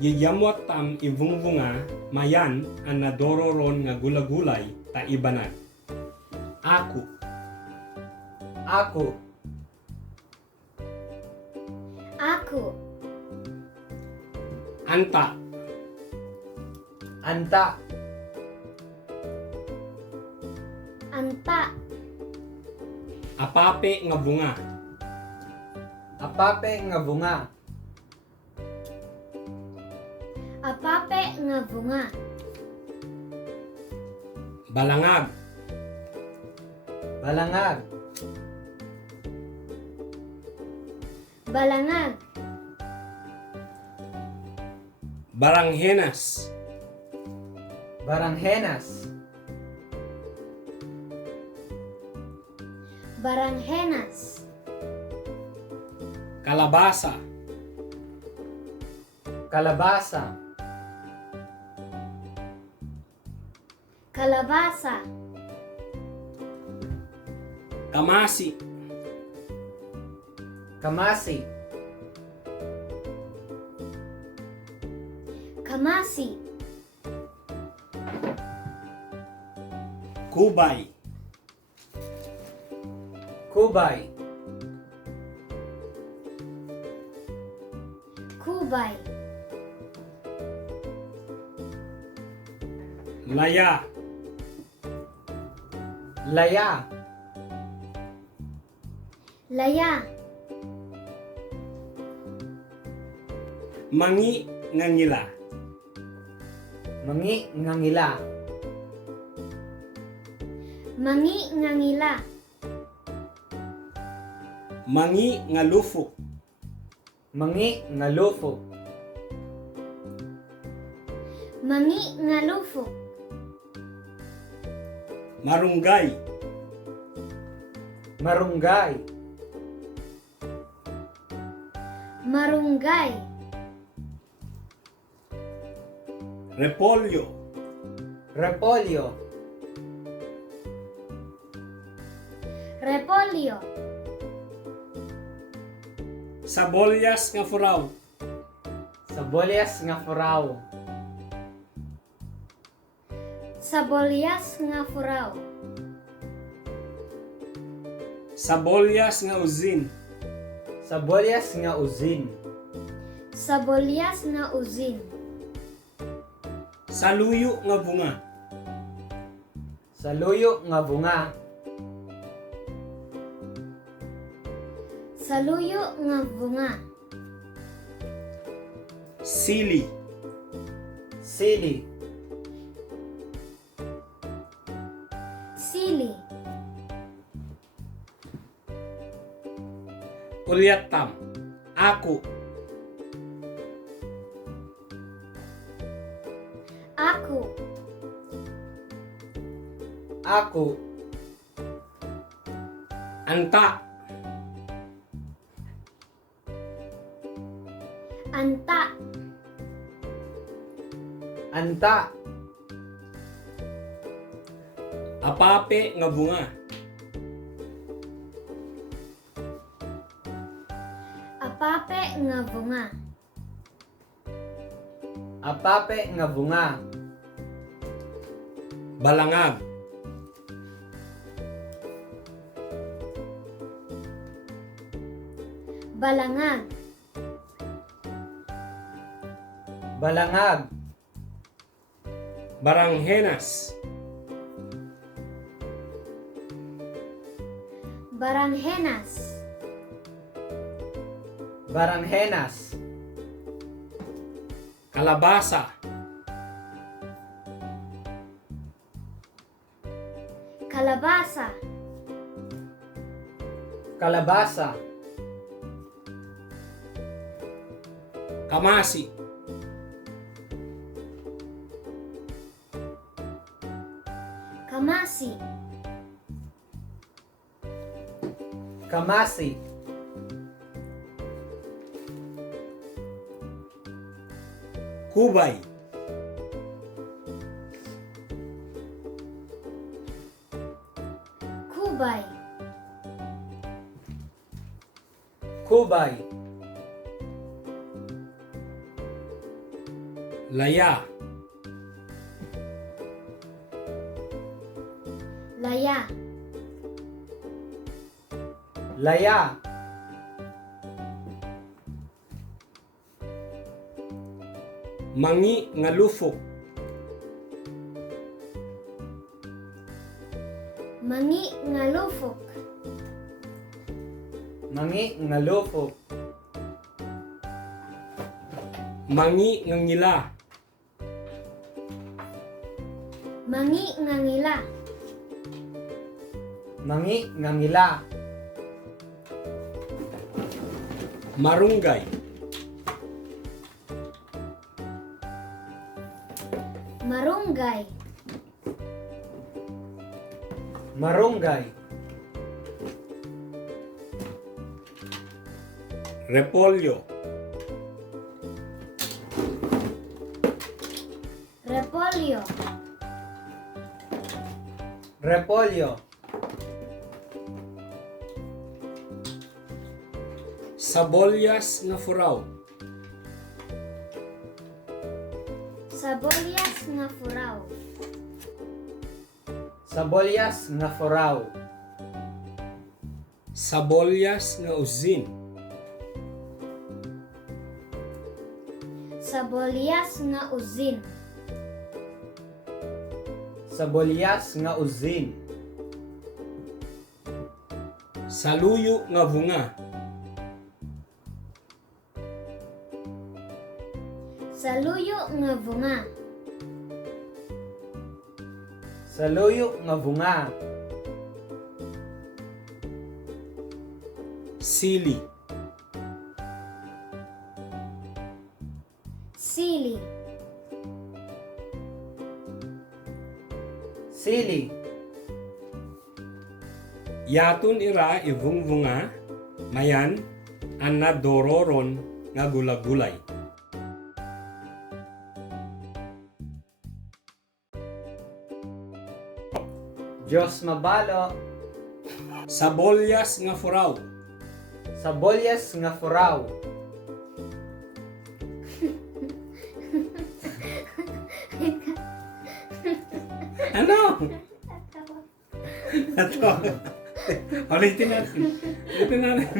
Yiyamot tam ivungvunga mayan ang nadororon nga gulagulay ta ibanan. Aku. Aku. Aku. Anta. Anta. Anta. Apape nga bunga. Apape nga bunga. Apape nga bunga. Balangag. Balangag. Balangag. Baranghenas. Baranghenas. Baranghenas. Kalabasa. Kalabasa. Kalabasa. Kamasi. Kamasi. Kamasi. Kubay. Kubay. Kubay. Laya. Laya. Laya. Mangi nga ngila. Mangi nga ngila. Mangi nga ngila. Mangi nga lufok. Mangi nga lufo. Mangi nga lufo. Marunggay. Marunggay. Marunggay. Repolyo. Repolyo. Repolyo. Sabolyas nga furaw. Sabolyas nga furaw. Sabolyas nga furaw. Sabolyas nga uzin. Sabolyas nga uzin. Sabolyas nga uzin. Saluyo nga bunga. Saluyo nga bunga. Saluyo nga bunga. Sili. Sili. Sili. Ulyatam. Aku. Aku. Aku. Anta. Anta. Anta. Apape nga bunga. Apape nga bunga. Apape nga bunga. Balangag. Balangag. Balangag. Baranghenas. Baranghenas. Baranghenas. Kalabasa. Kalabasa. Kalabasa. Kamasi. Kamasi. Kamasi. Kubay. Kubay. Kubay. Laya. Laya. Laya. Mangi nga lufok. Mangi nga lufok. Mangi nga lufok. Mangi nga ngila. Mangi nga ngila. Mangi nga ngila. Marunggay. Marunggay. Marunggay. Repolyo. Repolyo. Repolyo. Sabolyas nga furaw. Sabolyas nga furaw. Sabolyas nga furaw. Sabolyas nga uzin. Sabolyas nga uzin. Sabolyas nga uzin. Saluyo nga bunga. Saluyo nga bunga. Saluyo nga bunga. Sili. Sili. Sili. Yatun ira ivungvunga. Mayan anna dororon nga gulagulay. Diyos mabalo. Sabolyas nga furaw. Sabolyas nga furaw. Ano? Ito. Ulitin natin. Ulitin natin.